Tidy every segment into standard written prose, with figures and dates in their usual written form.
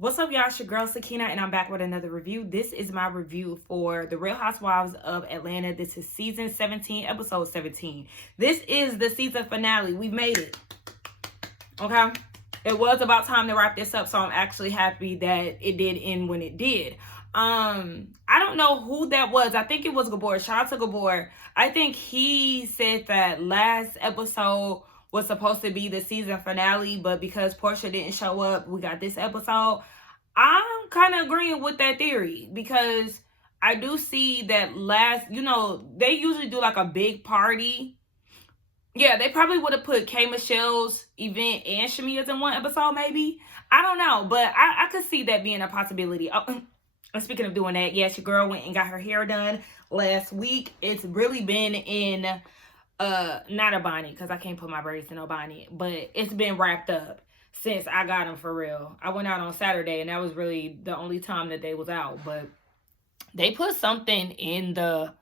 What's up, y'all? It's your girl Sakina, and I'm back with another review. This is my review for The Real Housewives of Atlanta. This is season 17, episode 17. This is the season finale. We made it. Okay? It was about time to wrap this up, so I'm actually happy that it did end when it did. I don't know who that was. I think it was Gabor. Shout out to Gabor. I think he said that last episode was supposed to be the season finale, but because Portia didn't show up, we got this episode. I'm kind of agreeing with that theory because I do see that they usually do like a big party. Yeah, they probably would have put K. Michelle's event and Shamia's in one episode, maybe. I don't know, but I could see that being a possibility. Oh, speaking of doing that, yes, your girl went and got her hair done last week. It's really been in not a bonnet because I can't put my braids in no bonnet, but it's been wrapped up since I got them for real. I went out on Saturday and that was really the only time that they was out, but they put something in the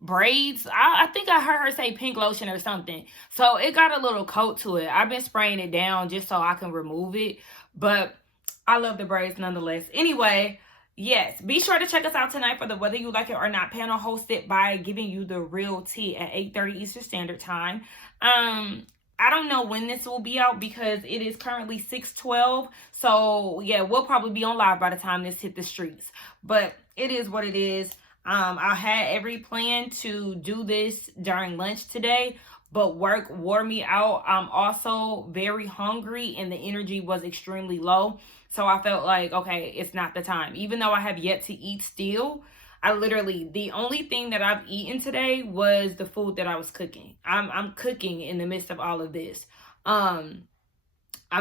braids. I think I heard her say pink lotion or something, so it got a little coat to it. I've been spraying it down just so I can remove it, but I love the braids nonetheless. Anyway, yes, be sure to check us out tonight for the Whether You Like It or Not panel, hosted by Giving You the Real Tea at 8:30 Eastern Standard Time. I don't know when this will be out because it is currently 6:12. So yeah, we'll probably be on live by the time this hit the streets. But it is what it is. I had every plan to do this during lunch today, but work wore me out. I'm also very hungry and the energy was extremely low. So I felt like, okay, it's not the time. Even though I have yet to eat still, the only thing that I've eaten today was the food that I was cooking. I'm cooking in the midst of all of this. I'm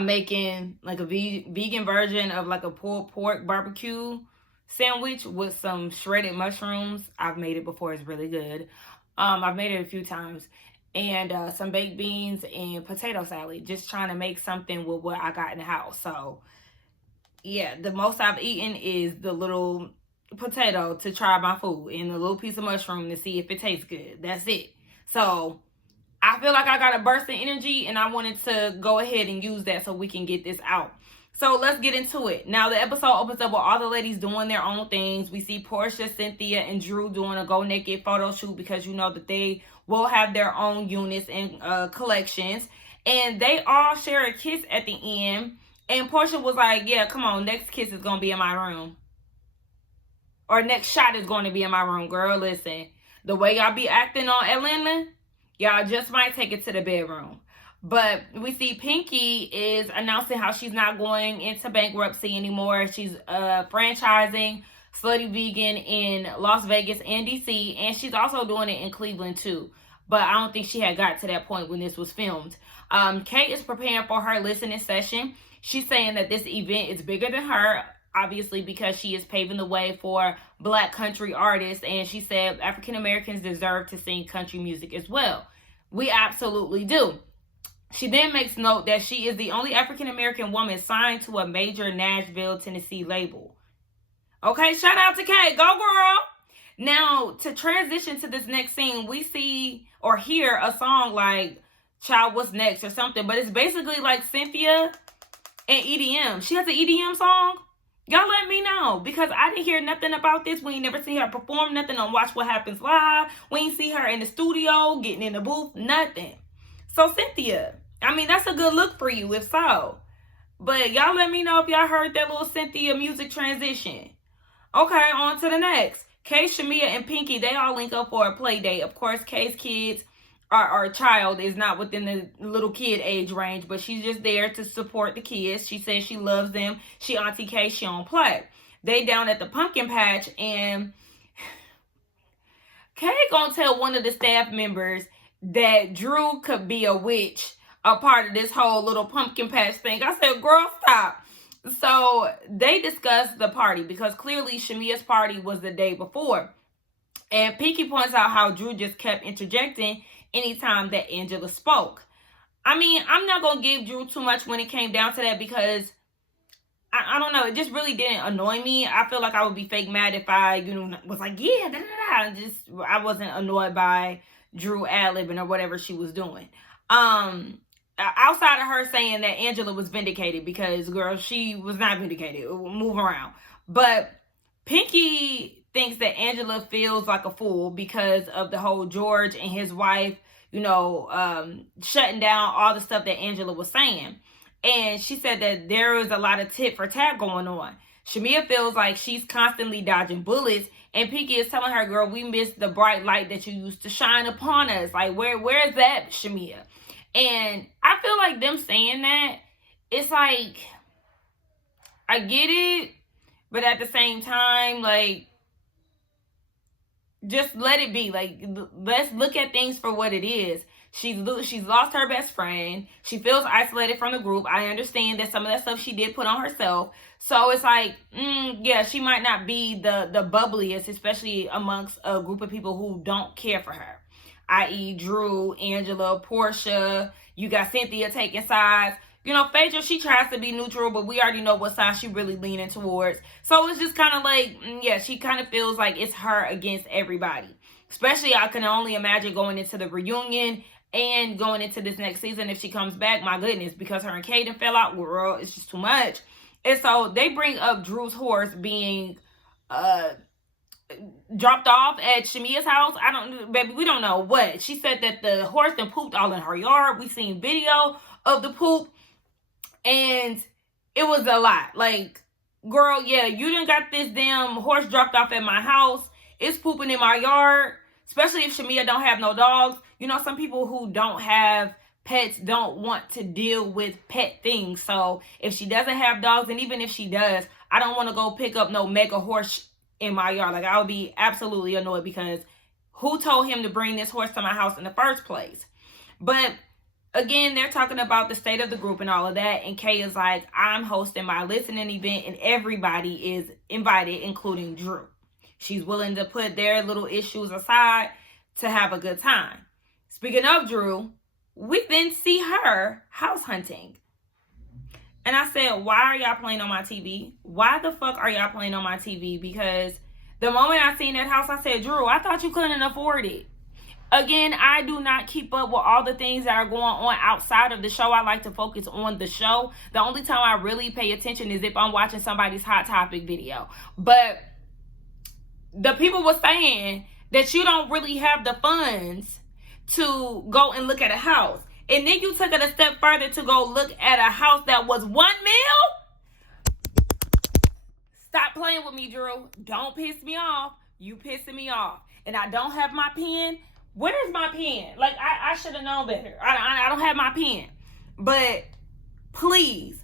making like a vegan version of like a pulled pork barbecue sandwich with some shredded mushrooms. I've made it before. It's really good. I've made it a few times. And some baked beans and potato salad. Just trying to make something with what I got in the house. So yeah, the most I've eaten is the little potato to try my food and a little piece of mushroom to see if it tastes good. That's it. So I feel like I got a burst of energy and I wanted to go ahead and use that so we can get this out. So let's get into it. Now the episode opens up with all the ladies doing their own things. We see Portia, Cynthia, and Drew doing a go naked photo shoot because you know that they will have their own units and collections. And they all share a kiss at the end. And Portia was like, yeah, come on, next kiss is going to be in my room. Or next shot is going to be in my room. Girl, listen. The way y'all be acting on Atlanta, y'all just might take it to the bedroom. But we see Pinky is announcing how she's not going into bankruptcy anymore. She's franchising Slutty Vegan in Las Vegas and DC. And she's also doing it in Cleveland too. But I don't think she had got to that point when this was filmed. Kate is preparing for her listening session. She's saying that this event is bigger than her, obviously, because she is paving the way for Black country artists. And she said African Americans deserve to sing country music as well. We absolutely do. She then makes note that she is the only African American woman signed to a major Nashville, Tennessee label. Okay, shout out to Kate. Go, girl. Now, to transition to this next scene, we see or hear a song like Child What's Next or something. But it's basically like Cynthia and EDM. She has an EDM song. Y'all let me know, because I didn't hear nothing about this. We ain't never seen her perform nothing on Watch What Happens Live. We ain't see her in the studio, getting in the booth, nothing. So Cynthia, I mean, that's a good look for you, if so. But y'all let me know if y'all heard that little Cynthia music transition. Okay, on to the next. Kay, Shamia, and Pinky, they all link up for a play date. Of course, Kay's kids our child is not within the little kid age range, but she's just there to support the kids. She says she loves them. She Auntie K, she don't play. They down at the pumpkin patch, and Kay gonna tell one of the staff members that Drew could be a witch, a part of this whole little pumpkin patch thing. I said, girl, stop. So they discussed the party because clearly Shamia's party was the day before. And Pinky points out how Drew just kept interjecting anytime that Angela spoke. I mean, I'm not going to give Drew too much when it came down to that because I don't know. It just really didn't annoy me. I feel like I would be fake mad if I, was like, yeah, da, da, da. I wasn't annoyed by Drew ad-libbing or whatever she was doing. outside of her saying that Angela was vindicated, because girl, she was not vindicated. Move around. But Pinky thinks that Angela feels like a fool because of the whole George and his wife, shutting down all the stuff that Angela was saying. And she said that there was a lot of tit for tat going on. Shamia feels like she's constantly dodging bullets, and Pinky is telling her, girl, we missed the bright light that you used to shine upon us. Like, where's that, Shamia? And I feel like them saying that, it's like, I get it, but at the same time, like, just let it be. Like, let's look at things for what it is. She's lost her best friend. She feels isolated from the group. I understand that some of that stuff she did put on herself. So it's like, yeah, she might not be the bubbliest, especially amongst a group of people who don't care for her, i.e. Drew, Angela, Portia. You got Cynthia taking sides. Phaedra, she tries to be neutral, but we already know what side she really leaning towards. So it's just kind of like, yeah, she kind of feels like it's her against everybody. Especially, I can only imagine going into the reunion and going into this next season if she comes back. My goodness, because her and Kaden fell out, girl, it's just too much. And so they bring up Drew's horse being dropped off at Shamia's house. Baby, we don't know what. She said that the horse then pooped all in her yard. We seen video of the poop, and it was a lot. Like, girl, yeah, you done got this damn horse dropped off at my house. It's pooping in my yard, especially if Shamia don't have no dogs. Some people who don't have pets don't want to deal with pet things. So if she doesn't have dogs, and even if she does, I don't want to go pick up no mega horse in my yard. Like, I would be absolutely annoyed, because who told him to bring this horse to my house in the first place? But again, they're talking about the state of the group and all of that. And Kay is like, I'm hosting my listening event and everybody is invited, including Drew. She's willing to put their little issues aside to have a good time. Speaking of Drew, we then see her house hunting. And I said, why are y'all playing on my TV? Why the fuck are y'all playing on my TV? Because the moment I seen that house, I said, Drew, I thought you couldn't afford it. Again, I do not keep up with all the things that are going on outside of the show. I like to focus on the show. The only time I really pay attention is if I'm watching somebody's Hot Topic video. But the people were saying that you don't really have the funds to go and look at a house. And then you took it a step further to go look at a house that was $1 million? Stop playing with me, Drew. Don't piss me off. You pissing me off. And I don't have my pen. Where's my pen? Like, I should have known better. I don't have my pen. But please,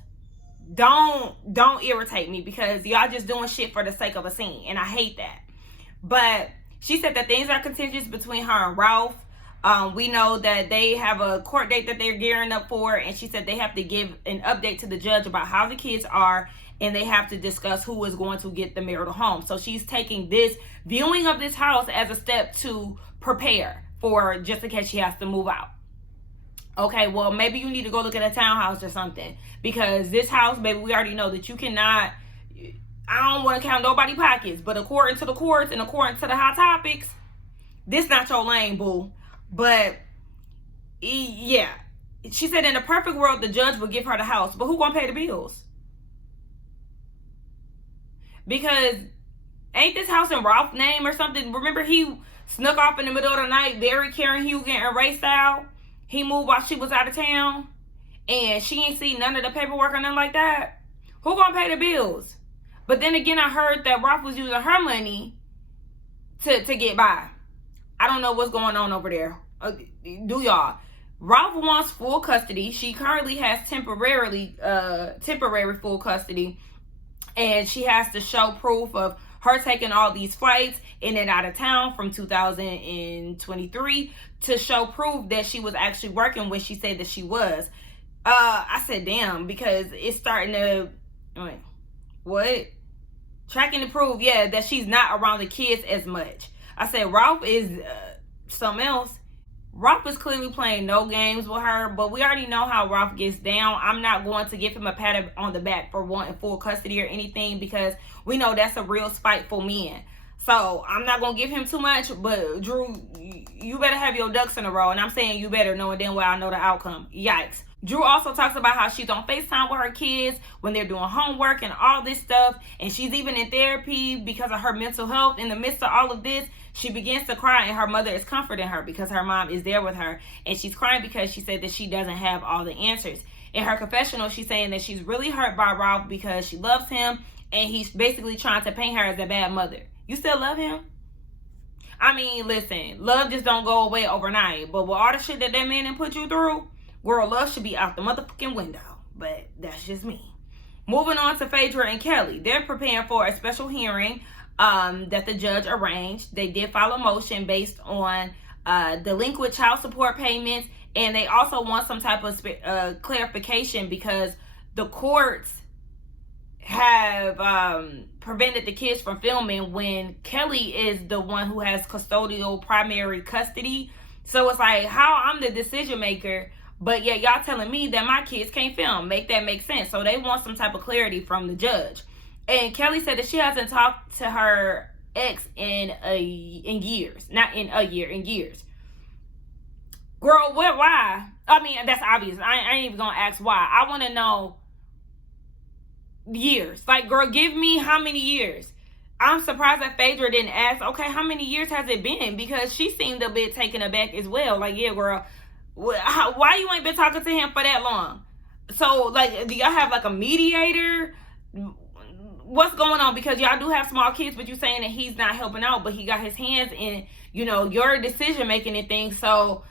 don't irritate me, because y'all just doing shit for the sake of a scene. And I hate that. But she said that things are contentious between her and Ralph. We know that they have a court date that they're gearing up for, and she said they have to give an update to the judge about how the kids are, and they have to discuss who is going to get the marital home. So she's taking this viewing of this house as a step to prepare for, just in case she has to move out. Okay, well, maybe you need to go look at a townhouse or something, because this house, baby, we already know that you cannot, I don't want to count nobody's pockets, but according to the courts and according to the Hot Topics, this not your lane, boo. But yeah, she said in a perfect world the judge would give her the house, but who gonna pay the bills? Because ain't this house in Ralph's name or something? Remember, he snuck off in the middle of the night, very Karen Hugan and Ray style. He moved while she was out of town, and she ain't seen none of the paperwork or nothing like that. Who gonna pay the bills? But then again, I heard that Ralph was using her money to get by. I don't know what's going on over there. Do y'all? Ralph wants full custody. She currently has temporary full custody, and she has to show proof of her taking all these flights in and out of town from 2023 to show proof that she was actually working when she said that she was. I said, damn, because it's starting to, wait, what? Tracking to prove, yeah, that she's not around the kids as much. I said, Ralph is something else. Ralph is clearly playing no games with her, but we already know how Ralph gets down. I'm not going to give him a pat on the back for wanting full custody or anything, because we know that's a real spiteful man. So I'm not going to give him too much, but Drew, you better have your ducks in a row. And I'm saying you better, knowing damn well I know the outcome. Yikes. Drew also talks about how she's on FaceTime with her kids when they're doing homework and all this stuff. And she's even in therapy because of her mental health. In the midst of all of this, she begins to cry, and her mother is comforting her because her mom is there with her. And she's crying because she said that she doesn't have all the answers. In her confessional, she's saying that she's really hurt by Ralph because she loves him, and he's basically trying to paint her as a bad mother. You still love him? I mean, listen, love just don't go away overnight. But with all the shit that man done put you through, girl, love should be out the motherfucking window. But that's just me. Moving on to Phaedra and Kelly. They're preparing for a special hearing that the judge arranged. They did file a motion based on delinquent child support payments. And they also want some type of clarification because the courts have prevented the kids from filming when Kelly is the one who has custodial primary custody. So it's like, how I'm the decision maker, but yeah, y'all telling me that my kids can't film. Make that make sense. So they want some type of clarity from the judge. And Kelly said that she hasn't talked to her ex in years. Not in a year, in years. Girl, what? Why? I mean, that's obvious. I ain't even gonna ask why. I want to know years. Like, girl, give me how many years. I'm surprised that Phaedra didn't ask, okay, how many years has it been? Because she seemed a bit taken aback as well. Like, yeah, girl, why you ain't been talking to him for that long? So, like, do y'all have, like, a mediator? What's going on? Because y'all do have small kids, but you saying that he's not helping out, but he got his hands in, you know, your decision-making and things. So,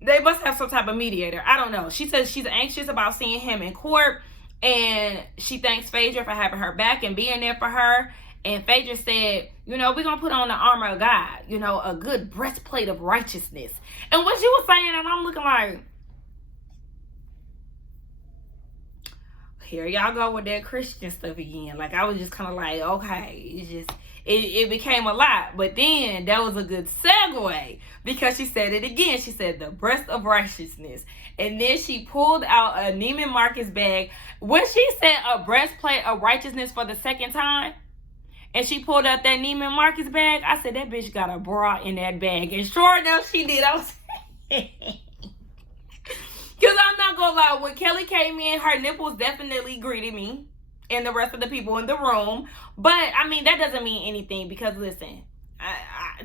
they must have some type of mediator. I don't know. She says she's anxious about seeing him in court. And she thanks Phaedra for having her back and being there for her. And Phaedra said, you know, we're going to put on the armor of God. You know, a good breastplate of righteousness. And what she was saying, and I'm looking like, here y'all go with that Christian stuff again. Like, I was just kind of like, okay, it's just, it became a lot. But then that was a good segue because she said it again. She said the breast of righteousness. And then she pulled out a Neiman Marcus bag. When she said a breastplate of righteousness for the second time, and she pulled out that Neiman Marcus bag, I said, that bitch got a bra in that bag. And sure enough, she did. I was because I'm not going to lie, when Kelly came in, her nipples definitely greeted me and the rest of the people in the room. But, I mean, that doesn't mean anything because, listen,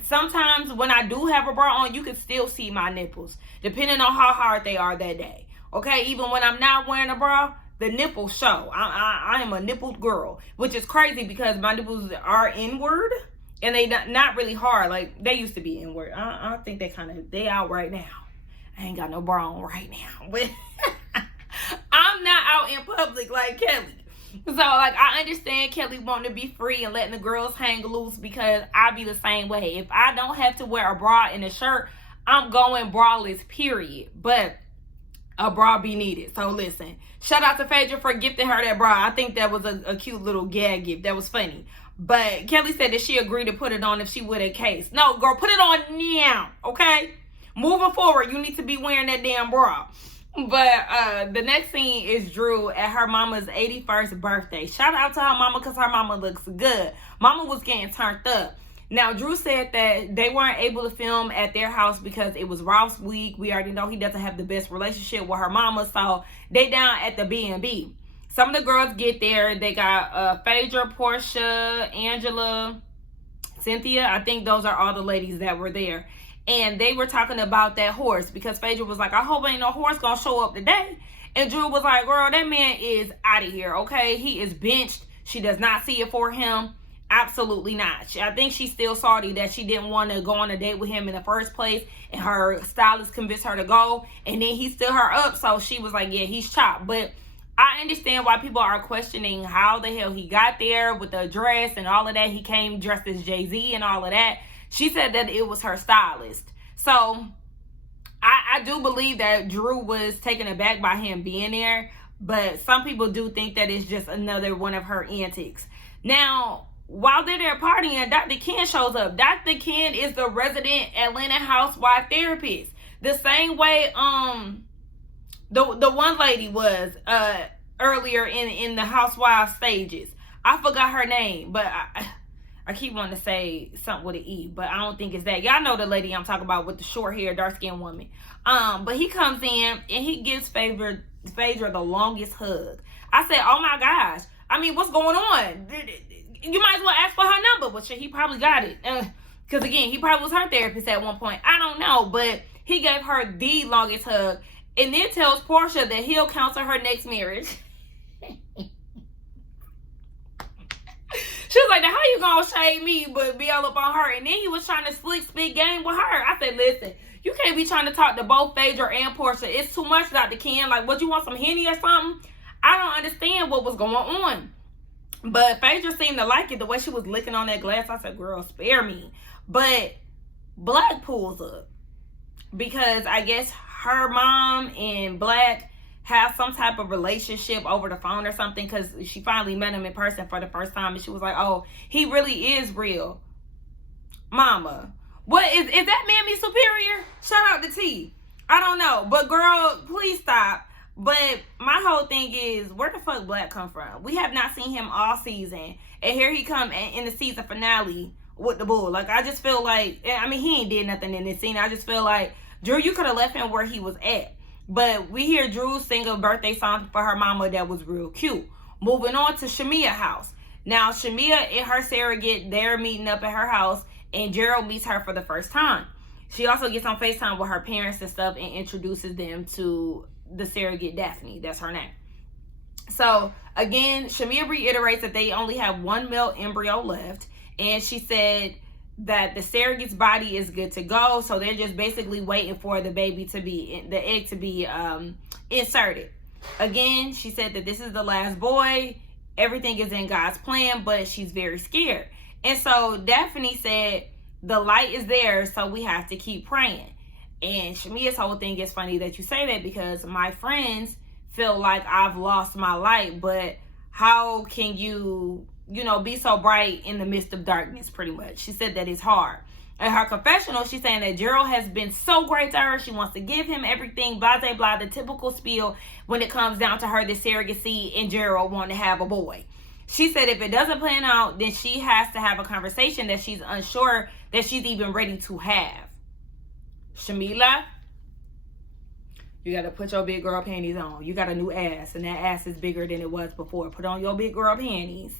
sometimes when I do have a bra on, you can still see my nipples, depending on how hard they are that day. Okay, even when I'm not wearing a bra, the nipples show. I am a nippled girl, which is crazy because my nipples are inward and they not really hard like they used to be inward. I think they out right now. I ain't got no bra on right now, but I'm not out in public like Kelly. So, like, I understand Kelly wanting to be free and letting the girls hang loose because I be the same way. If I don't have to wear a bra and a shirt, I'm going braless, period. But a bra be needed. So, listen. Shout out to Phaedra for gifting her that bra. I think that was a cute little gag gift. That was funny. But Kelly said that she agreed to put it on if she would in case. No, girl, put it on now, okay? Moving forward, you need to be wearing that damn bra. But the next scene is Drew at her mama's 81st birthday. Shout out to her mama because her mama looks good. Mama was getting turned up. Now, Drew said that they weren't able to film at their house because it was Ralph's week. We already know he doesn't have the best relationship with her mama, so they down at the B&B. Some of the girls get there. They got Phaedra, Portia, Angela, Cynthia. I think those are all the ladies that were there. And they were talking about that horse because Phaedra was like, I hope ain't no horse gonna show up today. And Drew was like, girl, that man is out of here, okay? He is benched. She does not see it for him. Absolutely not. I think she's still salty that she didn't want to go on a date with him in the first place. And her stylist convinced her to go. And then he stood her up. So she was like, yeah, he's chopped. But I understand why people are questioning how the hell he got there with the dress and all of that. He came dressed as Jay-Z and all of that. She said that it was her stylist. So I do believe that Drew was taken aback by him being there. But some people do think that it's just another one of her antics. Now, while they're there partying, Dr. Ken shows up. Dr. Ken is the resident Atlanta housewife therapist. The same way the one lady was earlier in the housewife stages. I forgot her name, but I keep wanting to say something with an E, but I don't think it's that. Y'all know the lady I'm talking about with the short hair, dark skinned woman. But he comes in and he gives Phaedra the longest hug. I said, oh my gosh. I mean, what's going on? You might as well ask for her number. But shit, he probably got it. Because again, he probably was her therapist at one point. I don't know. But he gave her the longest hug. And then tells Portia that he'll counsel her next marriage. She was like, now how you gonna shade me but be all up on her? And then he was trying to spit game with her. I said, listen, you can't be trying to talk to both Phaedra and Portia. It's too much, Dr. Ken. Like, what, you want some Henny or something? I don't understand what was going on. But Phaedra seemed to like it, the way she was licking on that glass. I said, girl, spare me. But Black pulls up. Because I guess her mom and Black have some type of relationship over the phone or something, because she finally met him in person for the first time, and she was like, oh, he really is real. Mama, what is that Mammy Superior? Shout out to T. I don't know, but girl, please stop. But my whole thing is, where the fuck Black come from? We have not seen him all season, and here he come in the season finale with the bull. Like, I just feel like, I mean, he ain't did nothing in this scene. I just feel like, Drew, you could have left him where he was at. But we hear Drew sing a birthday song for her mama that was real cute. Moving on to Shamia's house. Now, Shamia and her surrogate, they're meeting up at her house, and Gerald meets her for the first time. She also gets on FaceTime with her parents and stuff and introduces them to the surrogate Daphne. That's her name. So, again, Shamia reiterates that they only have one male embryo left, and she said that the surrogate's body is good to go, so they're just basically waiting for the baby to be, the egg to be inserted. Again, she said that this is the last boy, everything is in God's plan, but she's very scared. And so Daphne said, the light is there, so we have to keep praying. And Shamia's whole thing is funny that you say that, because my friends feel like I've lost my light, but how can you be so bright in the midst of darkness, pretty much. She said that it's hard. In her confessional, she's saying that Gerald has been so great to her. She wants to give him everything, blah, blah, blah, the typical spiel when it comes down to her, the surrogacy, and Gerald wanting to have a boy. She said if it doesn't plan out, then she has to have a conversation that she's unsure that she's even ready to have. Shamila, you got to put your big girl panties on. You got a new ass, and that ass is bigger than it was before. Put on your big girl panties.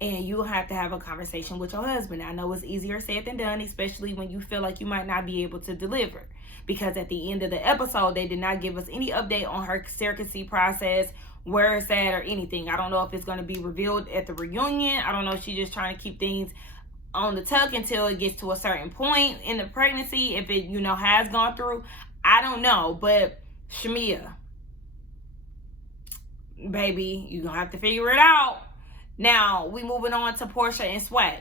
And you'll have to have a conversation with your husband. I know it's easier said than done, especially when you feel like you might not be able to deliver. Because at the end of the episode, they did not give us any update on her surrogacy process, where it's at, or anything. I don't know if it's going to be revealed at the reunion. I don't know if she's just trying to keep things on the tuck until it gets to a certain point in the pregnancy. If it, has gone through. I don't know. But Shamia, baby, you're going to have to figure it out. Now, we moving on to Portia and Sway.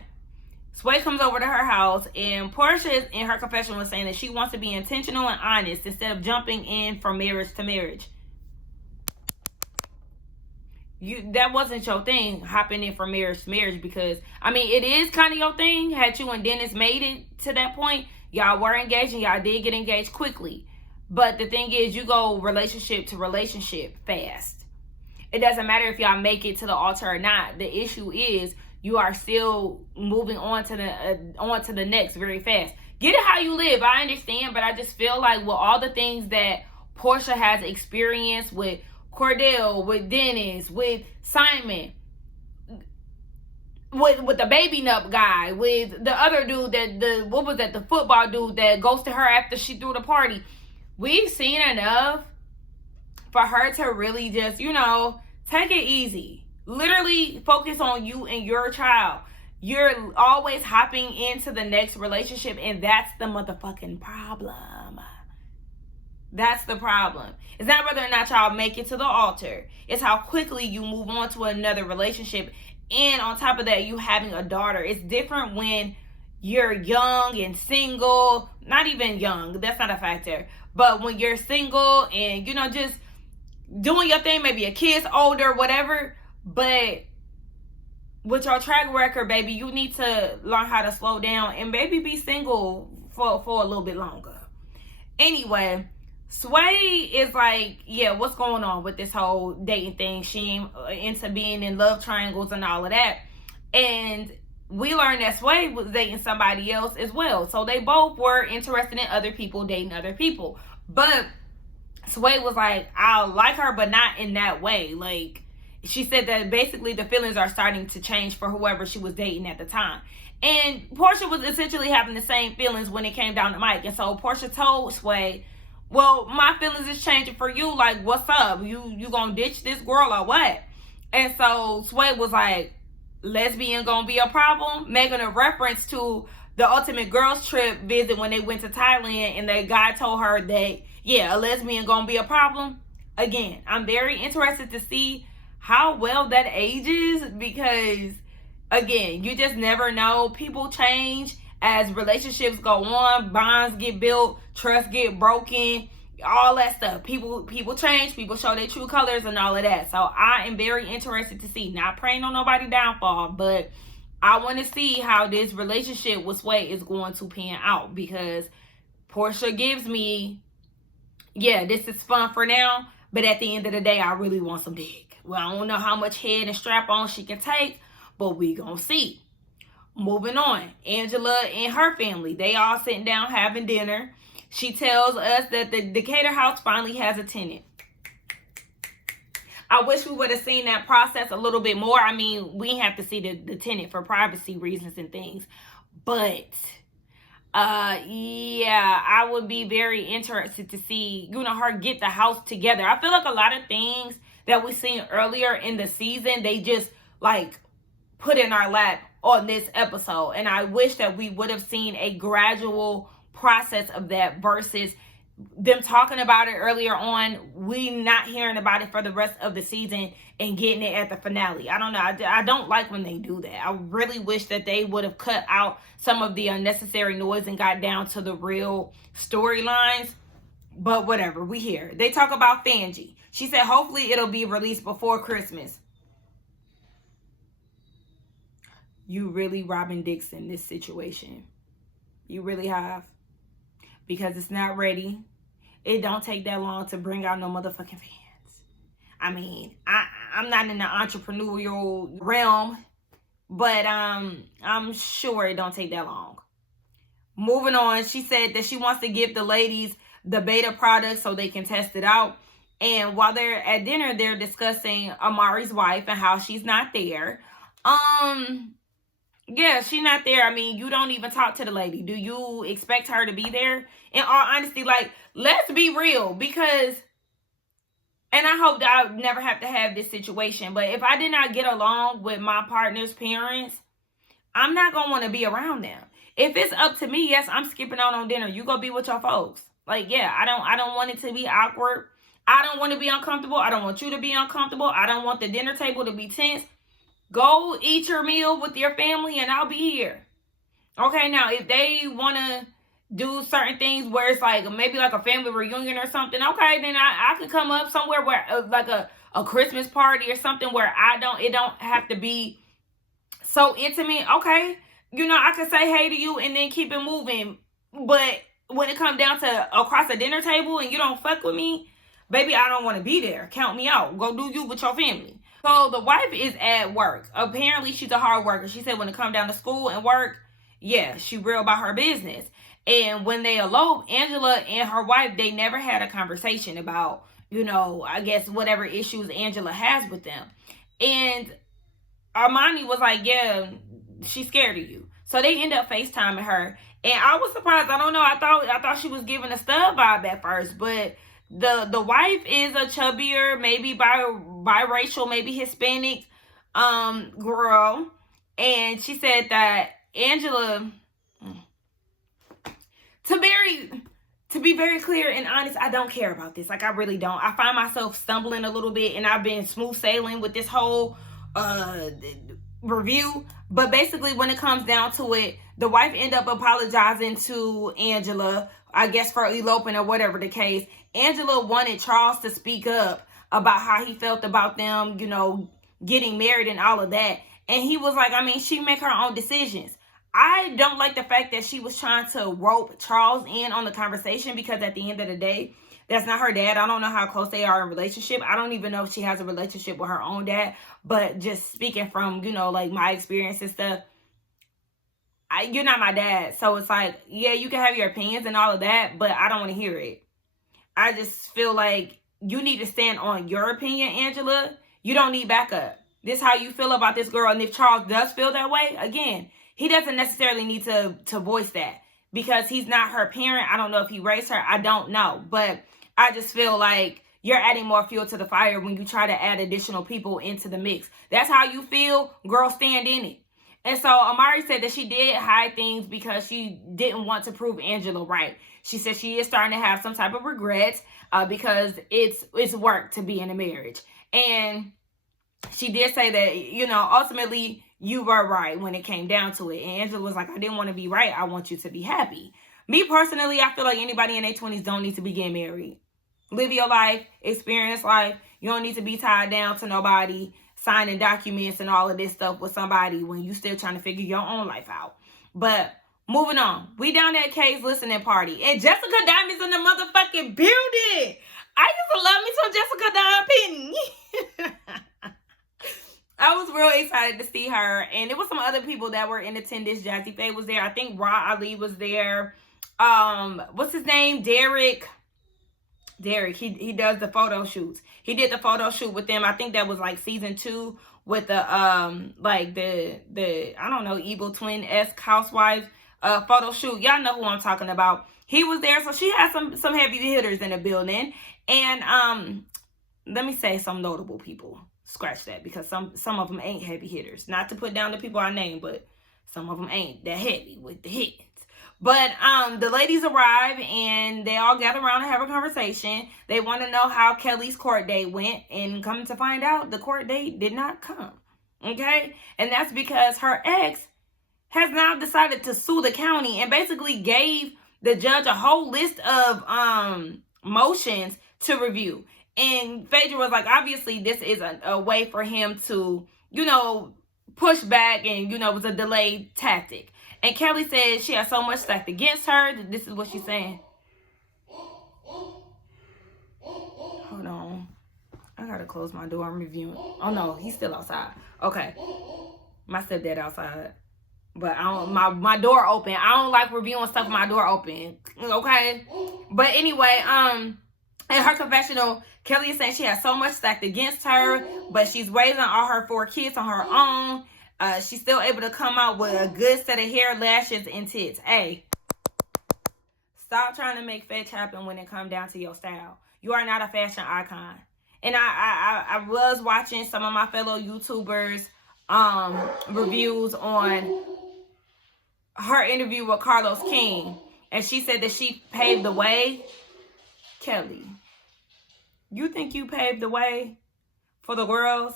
Sway comes over to her house, and Portia, in her confession, was saying that she wants to be intentional and honest instead of jumping in from marriage to marriage. That wasn't your thing, hopping in from marriage to marriage, because, I mean, it is kind of your thing. Had you and Dennis made it to that point, y'all were engaged, and y'all did get engaged quickly. But the thing is, you go relationship to relationship fast. It doesn't matter if y'all make it to the altar or not. The issue is you are still moving on to the next very fast. Get it how you live. I understand, but I just feel like with all the things that Portia has experienced with Cordell, with Dennis, with Simon, with the baby nut guy, with the other dude the football dude that goes to her after she threw the party. We've seen enough for her to really just, take it easy. Literally focus on you and your child. You're always hopping into the next relationship, and that's the motherfucking problem. That's the problem. It's not whether or not y'all make it to the altar. It's how quickly you move on to another relationship. And on top of that, you having a daughter. It's different when you're young and single. Not even young. That's not a factor. But when you're single and, just doing your thing, maybe a kid's older, whatever. But with your track record, baby, you need to learn how to slow down and maybe be single for a little bit longer. Anyway, Sway is like, yeah, what's going on with this whole dating thing? She ain't into being in love triangles and all of that. And we learned that Sway was dating somebody else as well. So they both were interested in other people dating other people. But Sway was like, I like her, but not in that way. Like, she said that basically the feelings are starting to change for whoever she was dating at the time. And Portia was essentially having the same feelings when it came down to Mike. And so Portia told Sway, well, my feelings is changing for you. Like, what's up? You gonna ditch this girl or what? And so Sway was like, lesbian gonna be a problem? Making a reference to the Ultimate Girls Trip visit when they went to Thailand, and the guy told her that, yeah, a lesbian gonna be a problem. Again, I'm very interested to see how well that ages, because again, you just never know. People change as relationships go on, bonds get built, trust get broken, all that stuff. People change, people show their true colors and all of that. So I am very interested to see, not praying on nobody's downfall, but I want to see how this relationship with Sway is going to pan out, because Portia gives me, yeah, this is fun for now, but at the end of the day, I really want some dick. Well, I don't know how much head and strap on she can take, but we gonna see. Moving on, Angela and her family, they all sitting down having dinner. She tells us that the Decatur house finally has a tenant. I wish we would have seen that process a little bit more. I mean, we have to see the tenant for privacy reasons and things. But, yeah, I would be very interested to see, her get the house together. I feel like a lot of things that we seen earlier in the season, they just, like, put in our lap on this episode. And I wish that we would have seen a gradual process of that versus them talking about it earlier on, we not hearing about it for the rest of the season and getting it at the finale. I don't know. I don't like when they do that. I really wish that they would have cut out some of the unnecessary noise and got down to the real storylines. But whatever, we here. They talk about Fangie. She said hopefully it'll be released before Christmas. You really Robin Dixon this situation. You really have. Because it's not ready. It don't take that long to bring out no motherfucking fans. I mean, I'm not in the entrepreneurial realm, but I'm sure it don't take that long. Moving on, she said that she wants to give the ladies the beta product so they can test it out. And while they're at dinner, they're discussing Amari's wife and how she's not there. Yeah, she's not there. I mean, you don't even talk to the lady. Do you expect her to be there? In all honesty, like, let's be real, because, and I hope that I never have to have this situation, but if I did not get along with my partner's parents, I'm not going to want to be around them. If it's up to me, yes, I'm skipping out on dinner. You go be with your folks. Like, yeah, I don't want it to be awkward. I don't want to be uncomfortable. I don't want you to be uncomfortable. I don't want the dinner table to be tense. Go eat your meal with your family and I'll be here. Okay, now if they want to do certain things where it's like maybe like a family reunion or something, okay, then I could come up somewhere where like a Christmas party or something where it don't have to be so intimate. Okay, I could say hey to you and then keep it moving. But when it comes down to across a dinner table and you don't fuck with me, baby, I don't want to be there. Count me out. Go do you with your family. So the wife is at work. Apparently, she's a hard worker. She said when it comes down to school and work, yeah, she real about her business. And when they eloped, Angela and her wife, they never had a conversation about, I guess whatever issues Angela has with them. And Armani was like, yeah, she's scared of you. So they end up FaceTiming her. And I was surprised. I don't know. I thought she was giving a stud vibe at first, but the wife is a chubbier, maybe biracial, maybe Hispanic girl. And she said that Angela, to be very clear and honest, I don't care about this. Like, I really don't. I find myself stumbling a little bit, and I've been smooth sailing with this whole review. But basically, when it comes down to it, the wife ended up apologizing to Angela, I guess for eloping or whatever the case. Angela wanted Charles to speak up about how he felt about them, getting married and all of that. And he was like, I mean, she make her own decisions. I don't like the fact that she was trying to rope Charles in on the conversation, because at the end of the day, that's not her dad. I don't know how close they are in relationship. I don't even know if she has a relationship with her own dad. But just speaking from, like my experience and stuff, you're not my dad. So it's like, yeah, you can have your opinions and all of that, but I don't want to hear it. I just feel like you need to stand on your opinion, Angela. You don't need backup. This is how you feel about this girl. And if Charles does feel that way, again, he doesn't necessarily need to voice that because he's not her parent. I don't know if he raised her. I don't know. But I just feel like you're adding more fuel to the fire when you try to add additional people into the mix. That's how you feel. Girl, stand in it. And so Amari said that she did hide things because she didn't want to prove Angela right. She said she is starting to have some type of regrets because it's work to be in a marriage. And she did say that, you know, ultimately you were right when it came down to it. And Angela was like, I didn't want to be right. I want you to be happy. Me personally, I feel like anybody in their 20s don't need to be getting married. Live your life, experience life. You don't need to be tied down to nobody, signing documents and all of this stuff with somebody when you still trying to figure your own life out. But moving on. We down at Kay's listening party. And Jessica Diamond's in the motherfucking building. I used to love me some Jessica Diamond. I was real excited to see her. And there was some other people that were in attendance. Jazzy Faye was there. I think RHOA Ali was there. What's his name? Derek, he does the photo shoots. He did the photo shoot with them. I think that was like season 2 with the like the I don't know, evil twin-esque Housewives photo shoot. Y'all know who I'm talking about. He was there, so she had some heavy hitters in the building. And let me say some notable people. Scratch that, because some of them ain't heavy hitters. Not to put down the people I named, but some of them ain't that heavy with the hits. But the ladies arrive and they all gather around and have a conversation. They want to know how Kelly's court date went, and come to find out the court date did not come. Okay? And that's because her ex has now decided to sue the county and basically gave the judge a whole list of motions to review. And Phaedra was like, obviously this is a way for him to, you know, push back, and, you know, it was a delayed tactic. And Kelly said she has so much stacked against her. This is what she's saying. Hold on. I gotta close my door. I'm reviewing. Oh no, he's still outside. Okay. My stepdad outside. But I don't, my door open. I don't like reviewing stuff with my door open. Okay? But anyway, in her confessional, Kelly is saying she has so much stacked against her, but she's raising all her 4 kids on her own. She's still able to come out with a good set of hair, lashes, and tits. Hey, stop trying to make fetch happen when it comes down to your style. You are not a fashion icon. And I was watching some of my fellow YouTubers reviews on her interview with Carlos King, and she said that she paved the way. Kelly, you think you paved the way for the girls?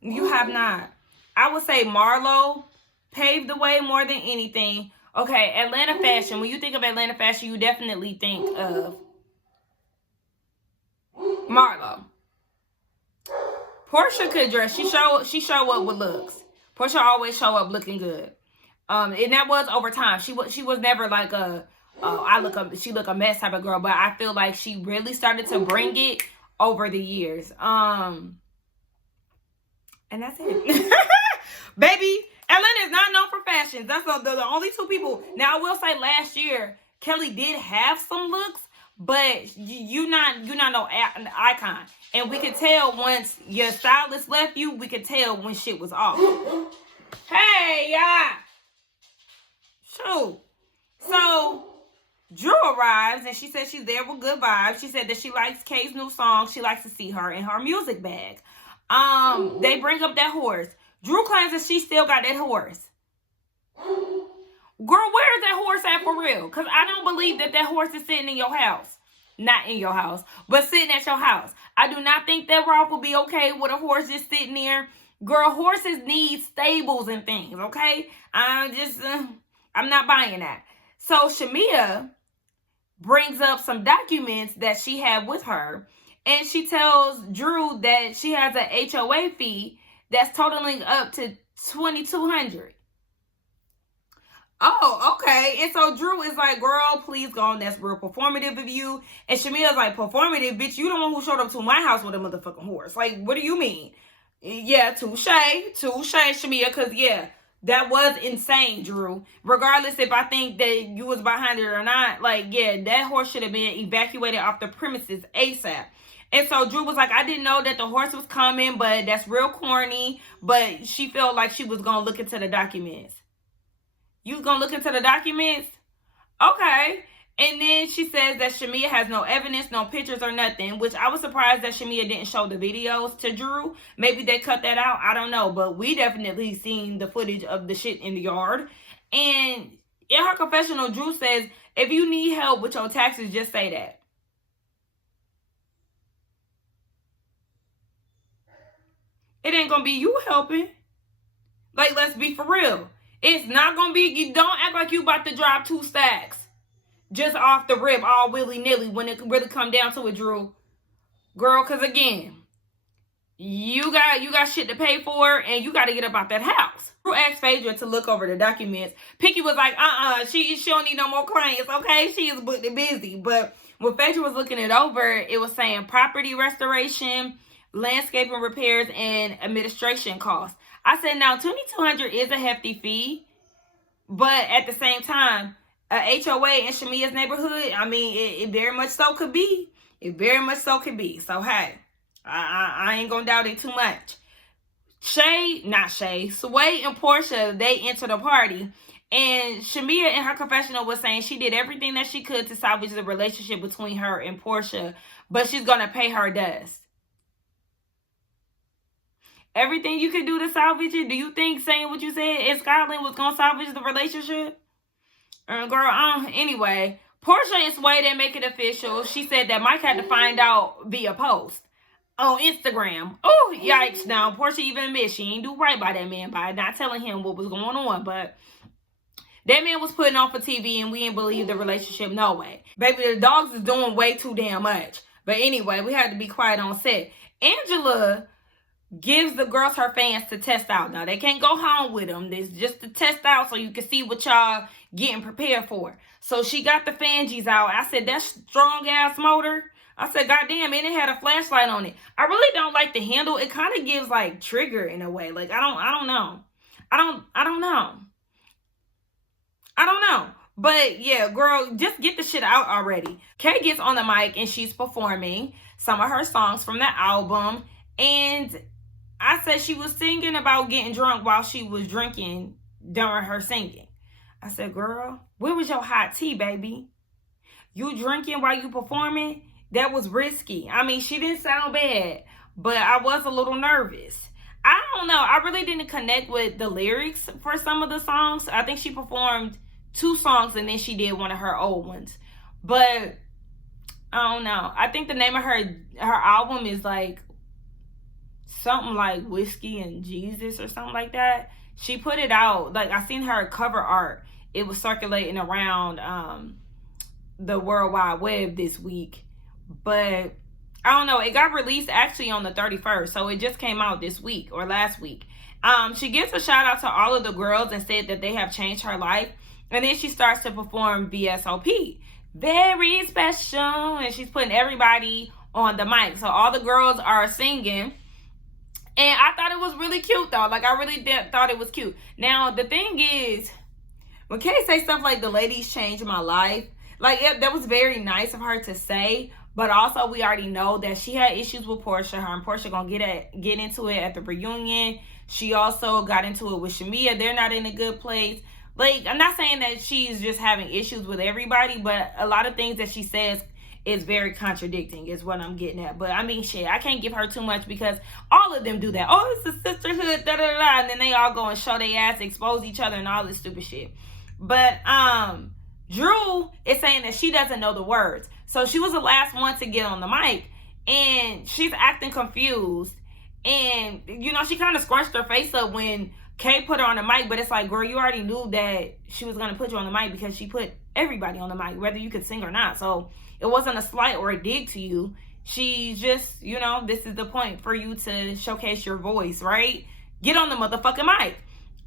You have not. I would say Marlo paved the way more than anything. Okay, Atlanta fashion. When you think of Atlanta fashion, you definitely think of Marlo. Portia could dress. She show up with looks. Portia always show up looking good. And that was over time. She was never like she look a mess type of girl, but I feel like she really started to bring it over the years. And that's it. Baby, Atlanta is not known for fashions. That's the only 2 people. Now I will say last year Kelly did have some looks, but you're not no icon. And we could tell once your stylist left you, we could tell when shit was off. Hey, yeah. Shoot. So Drew arrives and she said she's there with good vibes. She said that she likes Kay's new song. She likes to see her in her music bag. They bring up that horse. Drew claims that she still got that horse. Girl, where is that horse at for real? Because I don't believe that horse is sitting in your house. Not in your house, but sitting at your house. I do not think that Ralph will be okay with a horse just sitting there. Girl, horses need stables and things, okay? I'm not buying that. So Shamia brings up some documents that she had with her, and she tells Drew that she has an HOA fee that's totaling up to $2,200. Oh, okay. And so Drew is like, girl, please go on. That's real performative of you. And Shamia's like, performative? Bitch, you the one who showed up to my house with a motherfucking horse. Like, what do you mean? Yeah, touche, Shamia. Because, yeah, That was insane, Drew. Regardless if I think that you was behind it or not, like, yeah, that horse should have been evacuated off the premises ASAP. And so Drew was like, I didn't know that the horse was coming, but that's real corny. But she felt like she was going to look into the documents. You going to look into the documents? Okay. And then she says that Shamea has no evidence, no pictures or nothing, which I was surprised that Shamea didn't show the videos to Drew. Maybe they cut that out. I don't know. But we definitely seen the footage of the shit in the yard. And in her confessional, Drew says, if you need help with your taxes, just say that. It ain't going to be you helping. Like, let's be for real. It's not going to be, you don't act like you about to drop 2 stacks. Just off the rip, all willy-nilly, when it really come down to it, Drew. Girl, because again, you got shit to pay for, and you got to get up out that house. Drew asked Phaedra to look over the documents. Picky was like, she don't need no more clients, okay? She is booked and busy. But when Phaedra was looking it over, it was saying property restoration, landscaping repairs, and administration costs. I said, now, $2,200 is a hefty fee, but at the same time, HOA in Shamea's neighborhood, I mean, it very much so could be. It very much so could be. So, hey, I ain't gonna doubt it too much. Sway and Portia, they enter the party. And Shamea in her confessional was saying she did everything that she could to salvage the relationship between her and Portia, but she's gonna pay her dust. Everything you could do to salvage it? Do you think saying what you said in Scotland was gonna salvage the relationship? Girl, anyway, Portia and Sway didn't make it official. She said that Mike had to find out via post on Instagram. Oh, yikes. Now, Portia even admits she ain't do right by that man by not telling him what was going on. But that man was putting on for TV and we didn't believe the relationship. No way. Baby, the dogs is doing way too damn much. But anyway, we had to be quiet on set. Angela gives the girls her fans to test out. Now, they can't go home with them. It's just to test out so you can see what y'all getting prepared for. So she got the fangies out. I said, that's strong-ass motor. I said, goddamn, and it had a flashlight on it. I really don't like the handle. It kind of gives, like, trigger in a way. Like, I don't know. I don't know. But, yeah, girl, just get the shit out already. Kay gets on the mic, and she's performing some of her songs from the album. And I said she was singing about getting drunk while she was drinking during her singing. I said, girl, where was your hot tea, baby? You drinking while you performing? That was risky. I mean, she didn't sound bad, but I was a little nervous. I don't know. I really didn't connect with the lyrics for some of the songs. I think she performed 2 songs and then she did one of her old ones. But I don't know. I think the name of her album is like something like Whiskey and Jesus or something like that. She put it out, like I seen her cover art. It was circulating around the World Wide Web this week. But I don't know. It got released actually on the 31st. So it just came out this week or last week. She gives a shout out to all of the girls and said that they have changed her life. And then she starts to perform VSOP. Very special. And she's putting everybody on the mic. So all the girls are singing. And I thought it was really cute, though. Like, I really thought it was cute. Now, the thing is, when Kay say stuff like, the ladies changed my life, like, that was very nice of her to say. But also, we already know that she had issues with Portia. Her and Portia gonna get into it at the reunion. She also got into it with Shamea. They're not in a good place. Like, I'm not saying that she's just having issues with everybody, but a lot of things that she says is very contradicting is what I'm getting at. But I mean, shit, I can't give her too much because all of them do that. Oh, it's a sisterhood, da-da-da, and then they all go and show their ass, expose each other and all this stupid shit. But Drew is saying that she doesn't know the words. So she was the last one to get on the mic and she's acting confused. And, you know, she kind of scrunched her face up when Kay put her on the mic, but it's like, girl, you already knew that she was going to put you on the mic because she put everybody on the mic, whether you could sing or not. So it wasn't a slight or a dig to you. She's just, you know, this is the point for you to showcase your voice, right? Get on the motherfucking mic.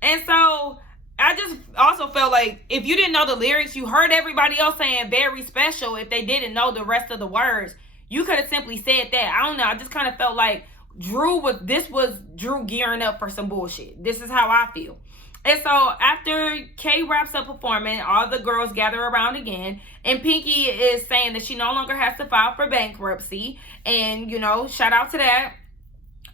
And so I just also felt like if you didn't know the lyrics, you heard everybody else saying very special. If they didn't know the rest of the words, you could have simply said that. I don't know. I just kind of felt like this was Drew gearing up for some bullshit. This is how I feel. And so after Kay wraps up performing, all the girls gather around again. And Pinky is saying that she no longer has to file for bankruptcy. And, shout out to that.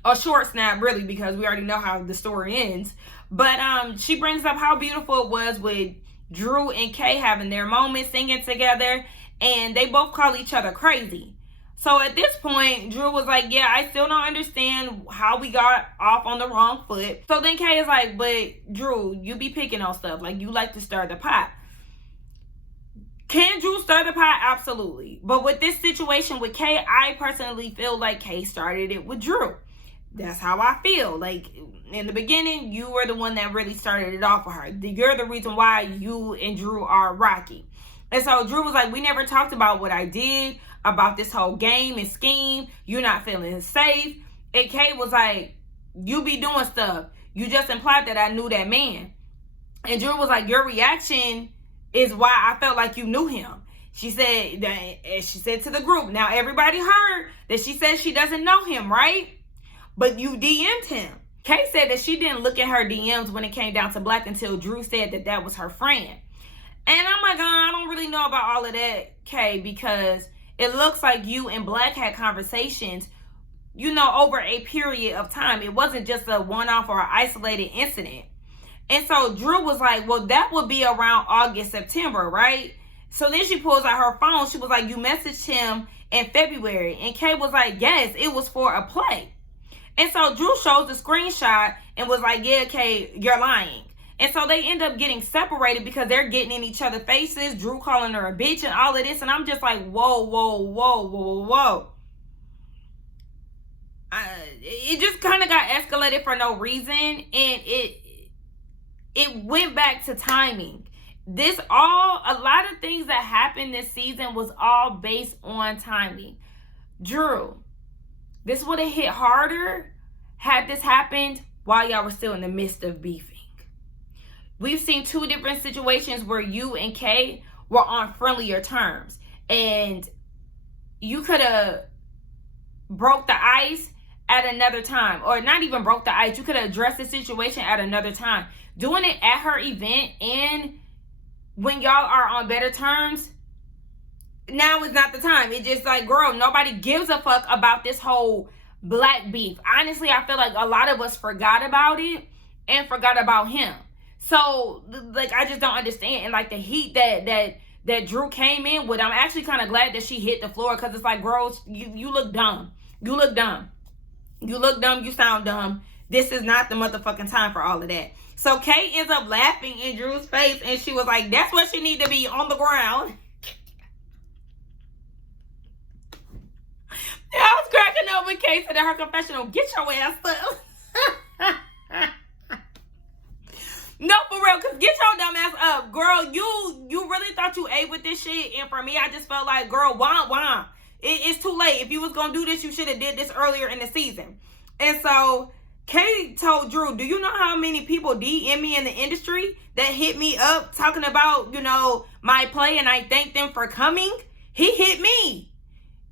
A short snap, really, because we already know how the story ends. But she brings up how beautiful it was with Drew and Kay having their moment, singing together. And they both call each other crazy. So at this point, Drew was like, yeah, I still don't understand how we got off on the wrong foot. So then Kay is like, but Drew, you be picking on stuff. Like, you like to stir the pot. Can Drew stir the pot? Absolutely. But with this situation with Kay, I personally feel like Kay started it with Drew. That's how I feel. Like, in the beginning, you were the one that really started it off with her. You're the reason why you and Drew are rocky. And so Drew was like, we never talked about what I did, about this whole game and scheme. You're not feeling safe. And Kay was like, you be doing stuff. You just implied that I knew that man. And Drew was like, your reaction is why I felt like you knew him. She said to the group, now everybody heard that she said she doesn't know him, right? But you DM'd him. Kay said that she didn't look at her DMs when it came down to Black until Drew said that that was her friend. And I'm like, I don't really know about all of that, Kay, because it looks like you and Black had conversations, over a period of time. It wasn't just a one-off or an isolated incident. And so Drew was like, well, that would be around August, September, right? So then she pulls out her phone. She was like, you messaged him in February. And Kay was like, yes, it was for a play. And so Drew shows the screenshot and was like, yeah, Kay, you're lying. And so they end up getting separated because they're getting in each other's faces. Drew calling her a bitch and all of this. And I'm just like, whoa. It just kind of got escalated for no reason. And it went back to timing. A lot of things that happened this season was all based on timing. Drew, this would have hit harder had this happened while y'all were still in the midst of beefing. We've seen two different situations where you and Kay were on friendlier terms. And you could have broke the ice at another time. Or not even broke the ice. You could have addressed the situation at another time. Doing it at her event and when y'all are on better terms, now is not the time. It's just like, girl, nobody gives a fuck about this whole Black beef. Honestly, I feel like a lot of us forgot about it and forgot about him. So, like, I just don't understand. And, like, the heat that Drew came in with, I'm actually kind of glad that she hit the floor because it's like, girls, you look dumb. You look dumb. You look dumb. You sound dumb. This is not the motherfucking time for all of that. So, Kay ends up laughing in Drew's face, and she was like, that's what she need to be, on the ground. I was cracking up with Kay said in her confessional, get your ass up. No, for real, because get your dumb ass up. Girl, you really thought you ate with this shit. And for me, I just felt like, girl, why? It's too late. If you was going to do this, you should have did this earlier in the season. And so Kay told Drew, do you know how many people DM me in the industry that hit me up talking about, my play, and I thank them for coming? He hit me.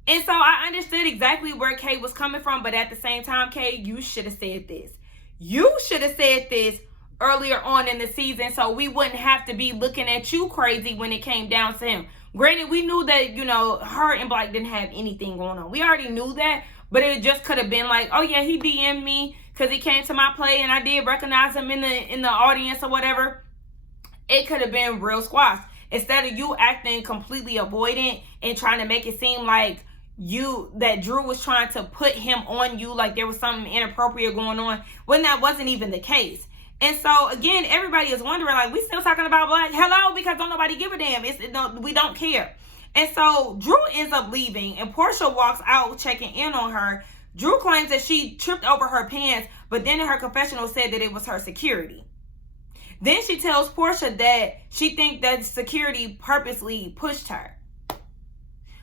And so I understood exactly where Kay was coming from. But at the same time, Kay, you should have said this. You should have said this earlier on in the season so we wouldn't have to be looking at you crazy when it came down to him. Granted, we knew that, her and Black didn't have anything going on. We already knew that, but it just could have been like, oh yeah, he DM'd me because he came to my play and I did recognize him in the audience or whatever. It could have been real squash. Instead of you acting completely avoidant and trying to make it seem like that Drew was trying to put him on you, like there was something inappropriate going on, when that wasn't even the case. And so, again, everybody is wondering, like, we still talking about Black? Hello? Because don't nobody give a damn. We don't care. And so, Drew ends up leaving, and Portia walks out checking in on her. Drew claims that she tripped over her pants, but then in her confessional said that it was her security. Then she tells Portia that she thinks that security purposely pushed her.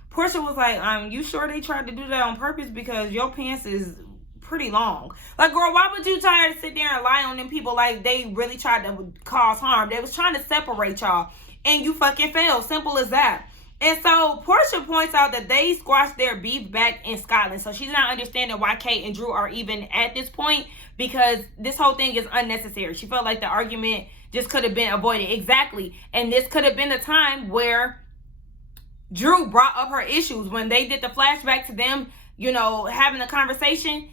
Portia was like, you sure they tried to do that on purpose? Because your pants is pretty long. Like, girl, why would you try to sit there and lie on them people like they really tried to cause harm? They was trying to separate y'all and you fucking failed. Simple as that. And so Portia points out that they squashed their beef back in Scotland. So she's not understanding why Kate and Drew are even at this point, because this whole thing is unnecessary. She felt like the argument just could have been avoided. Exactly. And this could have been the time where Drew brought up her issues when they did the flashback to them, you know, having a conversation.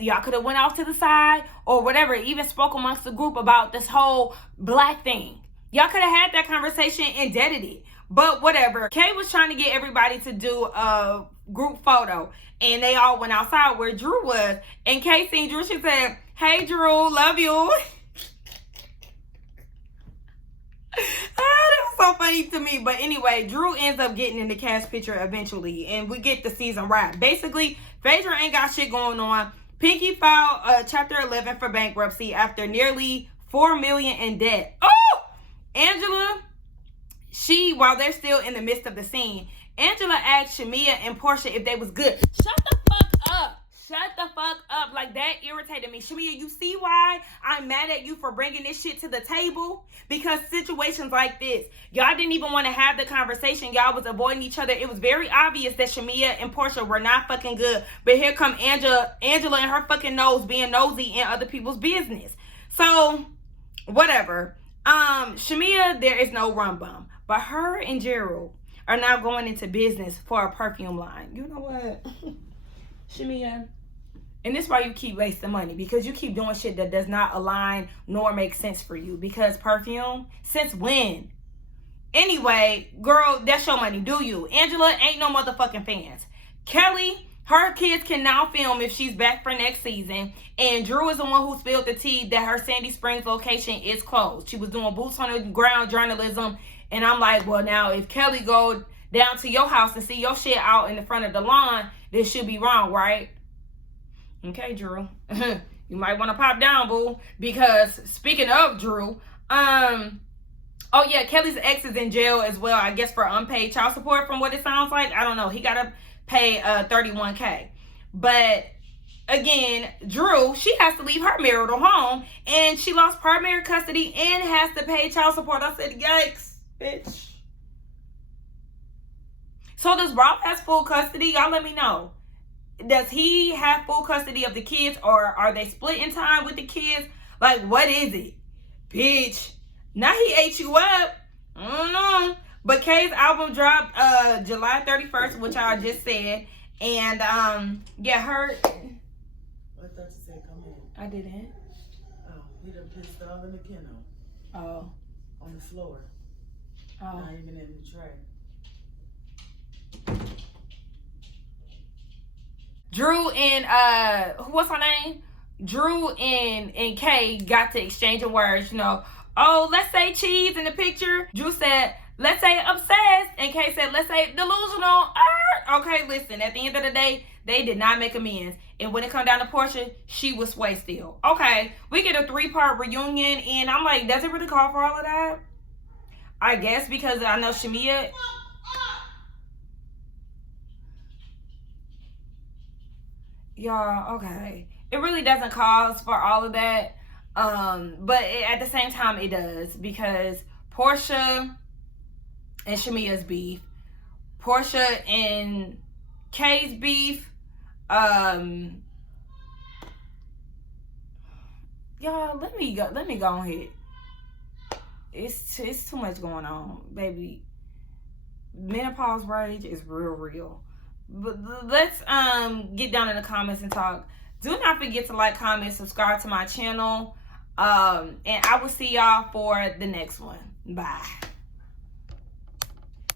Y'all could have went off to the side or whatever, even spoke amongst the group about this whole black thing. Y'all could have had that conversation and deaded it. But whatever. Kay was trying to get everybody to do a group photo. And they all went outside where Drew was. And Kay seen Drew. She said, "Hey, Drew, love you." That was so funny to me. But anyway, Drew ends up getting in the cast picture eventually. And we get the season wrap. Basically, Phaedra ain't got shit going on. Pinky filed Chapter 11 for bankruptcy after nearly $4 million in debt. Oh! Angela... while they're still in the midst of the scene, Angela asked Shamia and Portia if they was good. Shut the fuck up. Shut the fuck up. Like, that irritated me. Shamia, you see why I'm mad at you for bringing this shit to the table? Because situations like this, y'all didn't even want to have the conversation. Y'all was avoiding each other. It was very obvious that Shamia and Portia were not fucking good. But here come Angela and her fucking nose being nosy in other people's business. So, whatever. Shamia, there is no rum bum. But her and Gerald are now going into business for a perfume line. You know what? Shamia, and this is why you keep wasting money. Because you keep doing shit that does not align nor make sense for you. Because perfume? Since when? Anyway, girl, that's your money. Do you? Angela ain't no motherfucking fans. Kelly, her kids can now film if she's back for next season. And Drew is the one who spilled the tea that her Sandy Springs location is closed. She was doing boots on the ground journalism. And I'm like, well, now if Kelly go down to your house and see your shit out in the front of the lawn, this should be wrong, right? Okay, Drew. You might want to pop down, boo. Because speaking of Drew, oh yeah, Kelly's ex is in jail as well, I guess for unpaid child support from what it sounds like. I don't know. He got to pay $31K. But again, Drew, she has to leave her marital home, and she lost primary custody and has to pay child support. I said, yikes, bitch. So does Rob has full custody? Y'all let me know. Does he have full custody of the kids, or are they split in time with the kids? Like, what is it? Bitch. Now he ate you up. I don't know. But Kay's album dropped July 31st, which I just said. And yeah, her... I thought you said come in. I didn't. Oh, he done pissed all in the kennel. Oh. On the floor. Oh. Not even in the tray. Drew and what's her name? Drew and Kay got to exchanging words, you know. Oh, let's say cheese in the picture. Drew said, let's say obsessed. And Kay said, let's say delusional. Okay, listen, at the end of the day, they did not make amends. And when it come down to Portia, she was sway still. Okay, we get a 3-part reunion, and I'm like, does it really call for all of that? I guess because I know Shamia... Y'all, okay. It really doesn't cause for all of that. But at the same time, it does. Because Portia and Shamia's beef. Portia and Kay's beef. Y'all, let me go on here. It's too much going on, baby. Menopause rage is real. But let's get down in the comments and talk. Do not forget to like, comment, subscribe to my channel. And I will see y'all for the next one. Bye.